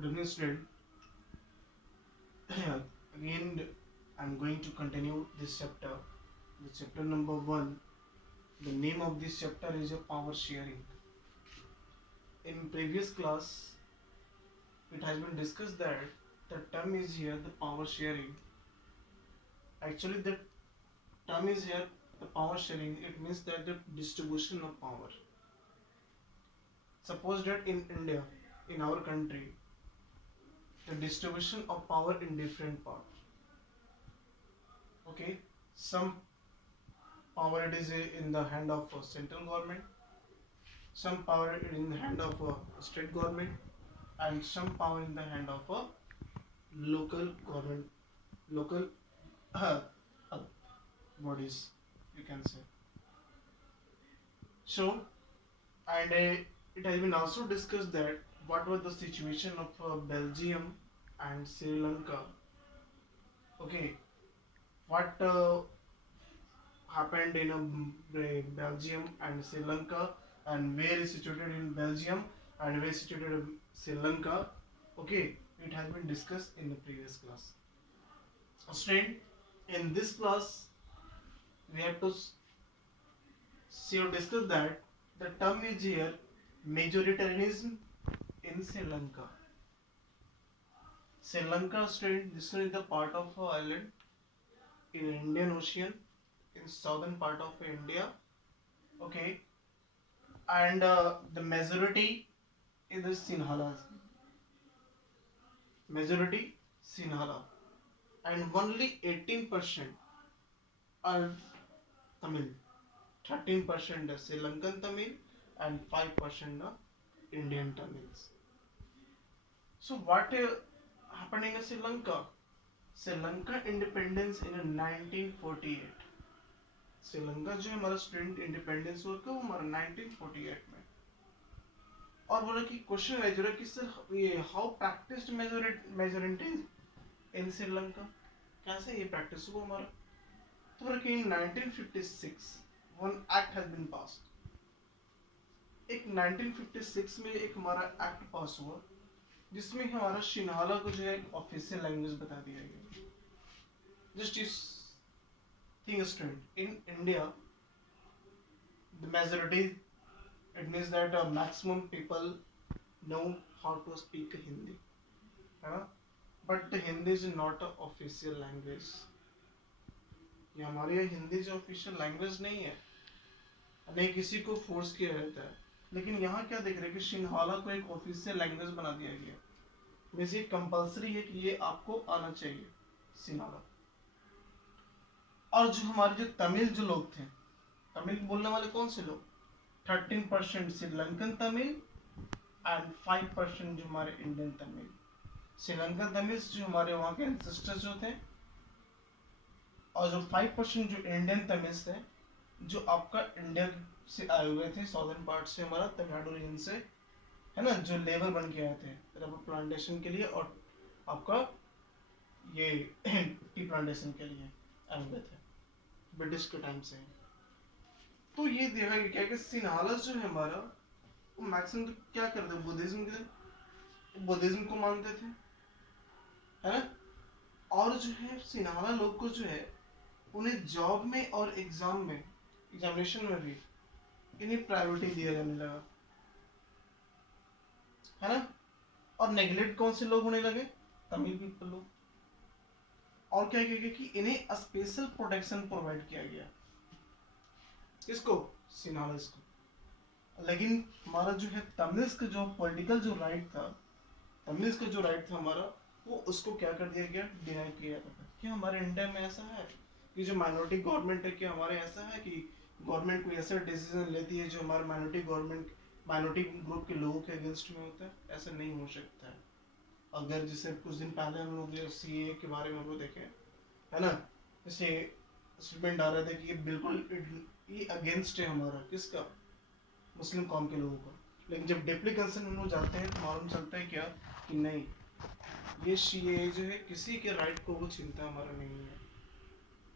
Good evening, student. Again, I'm going to continue this chapter. The chapter number 1. The name of this chapter is a power sharing. In previous class, it has been discussed that the term is here the power sharing. Actually, the term is here the power sharing. It means that the distribution of power. Suppose that in India, in our country, the distribution of power in different parts. Okay, some power it is in the hand of central government, some power in the hand of state government, and some power in the hand of local government, local uh, bodies, you can say. So, and it has been also discussed that what was the situation of Belgium and Sri Lanka. Okay, what happened in Belgium and Sri Lanka, and where is situated in Belgium and where is situated in Sri Lanka. Okay, it has been discussed in the previous class. Student, in this class we have to see or discuss that the term is here majoritarianism in Sri Lanka. Sri Lanka, student, this one is the part of island in Indian Ocean, in southern part of India. Okay, and the majority is the Sinhalas. Majority Sinhala, and only 18% are Tamil. 13% are Sri Lankan Tamil, and 5% are Indian Tamils. So what happening in Sri Lanka? Sri Lanka independence in 1948. Sri Lanka जो है हमारा student independence हुआ कब हमारा 1948 में. और बोला कि क्वेश्चन राइज हो रहा है कि सर ये how practiced majority in Sri Lanka, कैसे ये प्रैक्टिस हुआ हमारा. तो बोला कि in 1956 one act has been passed. एक 1956 में एक हमारा एक्ट पास हुआ जिसमें हमारा शिन्हाला को जो है ऑफिशियल लैंग्वेज बता दिया गया. जस्ट इस thing is student in India, the majority, it means that maximum people know how to speak Hindi, है ना. But Hindi is not a official language. ये हमारे यहाँ हिंदी जो ऑफिशियल लैंग्वेज नहीं है, नहीं किसी को फोर्स किया रहता है. लेकिन यहाँ क्या देख रहे हैं कि सिन्हाला को एक ऑफिशियल लैंग्वेज बना दिया गया. मीन्स ये कंपल्सरी है कि ये आपको आना चाहिए सिन्हाला. और जो हमारे जो तमिल जो लोग थे, तमिल बोलने वाले कौन से लोग, 13% श्रीलंकन तमिल एंड 5% जो हमारे इंडियन तमिल. श्रीलंकन तमिल जो हमारे वहाँ के एंसेस्टर्स जो थे, और जो 5% जो इंडियन तमिल्स थे जो आपका इंडिया से आए हुए थे, सॉदर्न पार्ट से, हमारा तमिलनाडु रीजन से, है ना, जो लेबर बन के आए थे रबर प्लांटेशन के लिए और आपका ये टी प्लांटेशन के लिए आए हुए थे ब्रिटिश के टाइम से. तो ये देखा गया कि सिन्हाला जो है हमारा वो मैक्सिमम तो क्या करते हैं, बुद्धिज्म को मानते थे, है ना. और जो है सिन्हाला लोग को जो है उन्हें जॉब में और एग्जामिनेशन में भी इन्हें प्रायोरिटी दिया जाने लगा, है ना. और नेग्लेक्ट कौन से लोग होने लगे, तमिल पीपल लोग. और क्या किया गया कि इन्हें स्पेशल प्रोटेक्शन प्रोवाइड किया गया. किसको, सिन्हालास को. लेकिन हमारा जो है तमिल्स का जो पॉलिटिकल जो राइट था, तमिल्स का जो राइट था हमारा, वो उसको क्या कर दिया गया, डिनाई किया गया. कि हमारे इंडिया में ऐसा है कि जो माइनॉरिटी गवर्नमेंट है, कि हमारे ऐसा है कि गवर्नमेंट कोई ऐसा डिसीजन लेती है जो हमारे माइनॉरिटी ग्रुप के लोगों के अगेंस्ट में होता है. ऐसा नहीं हो सकता है. अगर जैसे कुछ दिन पहले हम लोग सीए के बारे में वो देखे, है ना, जैसे स्टेटमेंट आ रहे थे कि ये बिल्कुल ये अगेंस्ट है हमारा, किसका, मुस्लिम कौम के लोगों का. लेकिन जब डीपली कंसर्न हम लोग जाते हैं तो मालूम चलता है क्या कि नहीं, ये सीए जो है किसी के राइट को वो चिंता हमारा नहीं है.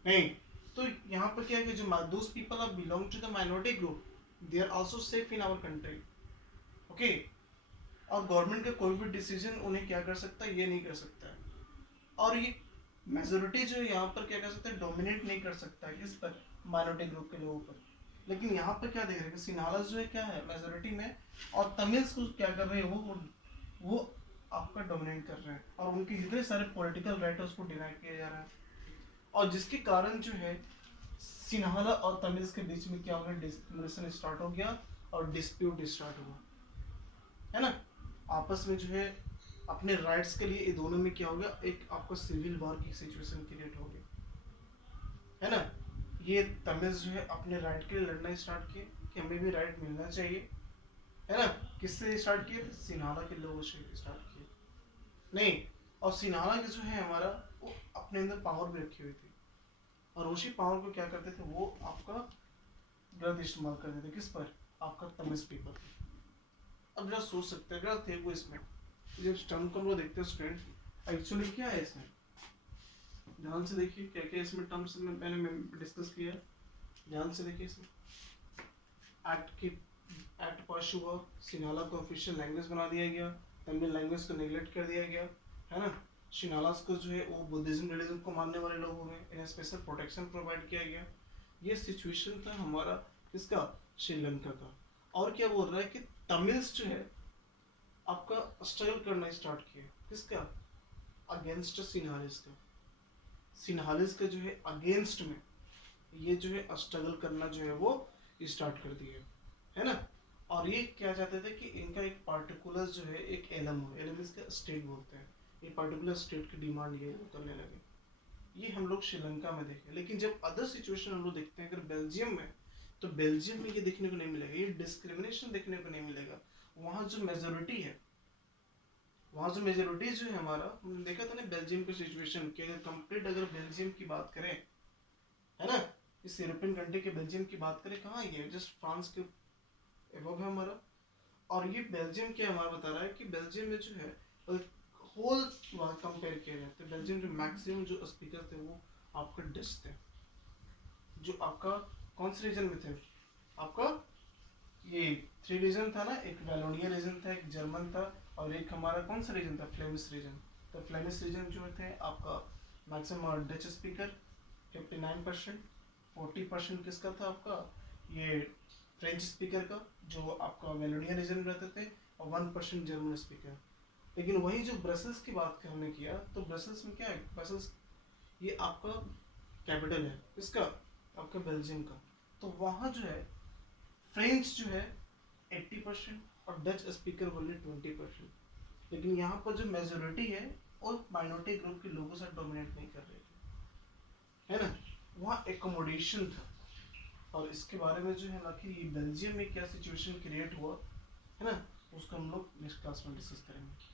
नहीं, तो यहाँ पर क्या है कि जो those people are belong to the minority group, they are also safe in our country. Okay, और गवर्नमेंट का कोई भी डिसीजन उन्हें क्या कर सकता है, ये नहीं कर सकता है। और ये मेजोरिटी जो है यहाँ पर क्या कर सकता है, डोमिनेट नहीं कर सकता है किस पर, माइनॉरिटी ग्रुप के लोगों पर। लेकिन यहाँ पर क्या देख रहे हैं कि सिन्हाला जो है क्या है मेजोरिटी में, और तमिल्स को क्या कर रहे हैं वो आपका डोमिनेट कर रहे हैं, और उनके जितने सारे पॉलिटिकल राइट है उसको डिनाई किया जा रहा है। और जिसके कारण जो है सिन्हाला और तमिल्स के बीच में क्या हो गया, डिस्क्रिमिनेशन स्टार्ट हो गया और डिस्प्यूट स्टार्ट हुआ, है ना। आपस में जो है अपने राइट्स के लिए ये दोनों में क्या हो गया, एक आपका सिविल वॉर की सिचुएशन क्रिएट हो गई, है ना। ये तमिल्स जो है अपने राइट के लिए लड़ना स्टार्ट किए कि हमें भी राइट मिलना चाहिए, है ना। किससे स्टार्ट किए, सिन्हाला के लोगों से स्टार्ट किए, नहीं। और सिन्हाला के जो है हमारा वो अपने अंदर पावर भी रखी हुई थी, और उसी पावर को क्या करते थे, वो आपका गलत इस्तेमाल करते थे किस पर, आपका तमिल पीपल। अब जरा सोच सकते हैं थे वो इसमें, जब टर्म को हम लोग देखते हैं स्टूडेंट, एक्चुअली क्या है इसमें, ध्यान से देखिए क्या क्या इसमें टर्म्स में मैंने डिस्कस किया, ध्यान से देखिए इसमें। एक्ट पास हुआ, सिन्हाला को ऑफिशियल लैंग्वेज बना दिया गया, तमिल लैंग्वेज को नेग्लेक्ट कर दिया गया, है ना। शिनालास को जो है वो बुद्धिज्म रिलीजन को मानने वाले लोग हो गए, इन्हें स्पेशल प्रोटेक्शन प्रोवाइड किया गया। ये सिचुएशन था हमारा इसका, श्रीलंका का। और क्या बोल रहा है कि तमिल्स जो है आपका स्ट्रगल करना स्टार्ट किया किसका, अगेंस्ट सिन्हालिस का। सिन्हालिस का जो है अगेंस्ट में ये जो है स्ट्रगल करना जो है वो स्टार्ट कर दिया, है ना। और ये क्या चाहते थे कि इनका एक पार्टिकुलर जो है एक एलम हो, एलम इसका स्टेट बोलते हैं, ये पार्टिकुलर स्टेट की डिमांड ये करने लगे। ये हम लोग श्रीलंका में देखें, लेकिन जब अदर सिचुएशन हम लोग देखते हैं अगर बेल्जियम में, तो बेल्जियम में ये देखने को नहीं मिलेगा, ये डिस्क्रिमिनेशन देखने को नहीं मिलेगा। वहाँ जो मेजोरिटी है, वहाँ जो मेजोरिटी जो है हमारा, हमने देखा था ना बेल्जियम की सिचुएशन कि अगर कंप्लीट अगर बेल्जियम की बात करें, है ना, इस यूरोपियन कंट्री के बेल्जियम की बात करें, कहाँ ये जस्ट फ्रांस के एबव है हमारा। और ये बेल्जियम क्या हमारा बता रहा है कि बेल्जियम में जो है होल कंपेयर किया जाए तो बेल्जियम जो मैक्सिमम जो स्पीकर थे वो आपका डच थे, जो आपका कौन से रीजन में थे, आपका ये 3 रीजन था ना, एक वैलोनिया रीजन था, एक जर्मन था, और एक हमारा कौन सा रीजन था, फ्लेमिश रीजन। तो फ्लेमिश रीजन जो थे आपका मैक्सिमम डच स्पीकर 59%, 40% किसका था आपका ये फ्रेंच स्पीकर का, जो आपका वेलोनिया रीजन में रहते थे, और 1% जर्मन स्पीकर। लेकिन वही जो ब्रसल्स की बात हमने किया, तो ब्रसल्स में क्या है, ब्रसल्स ये आपका कैपिटल है इसका, आपका बेल्जियम का। तो वहाँ जो है फ्रेंच जो है 80% और डच स्पीकर ओनली 20%। लेकिन यहाँ पर जो मेजोरिटी है और माइनॉरिटी ग्रुप के लोगों से डोमिनेट नहीं कर रहे थे, है ना। वहाँ एकोमोडेशन था, और इसके बारे में जो है आखिर ये बेल्जियम में क्या सिचुएशन क्रिएट हुआ, है ना, उसको हम लोग नेक्स्ट क्लास में डिस्कस करेंगे।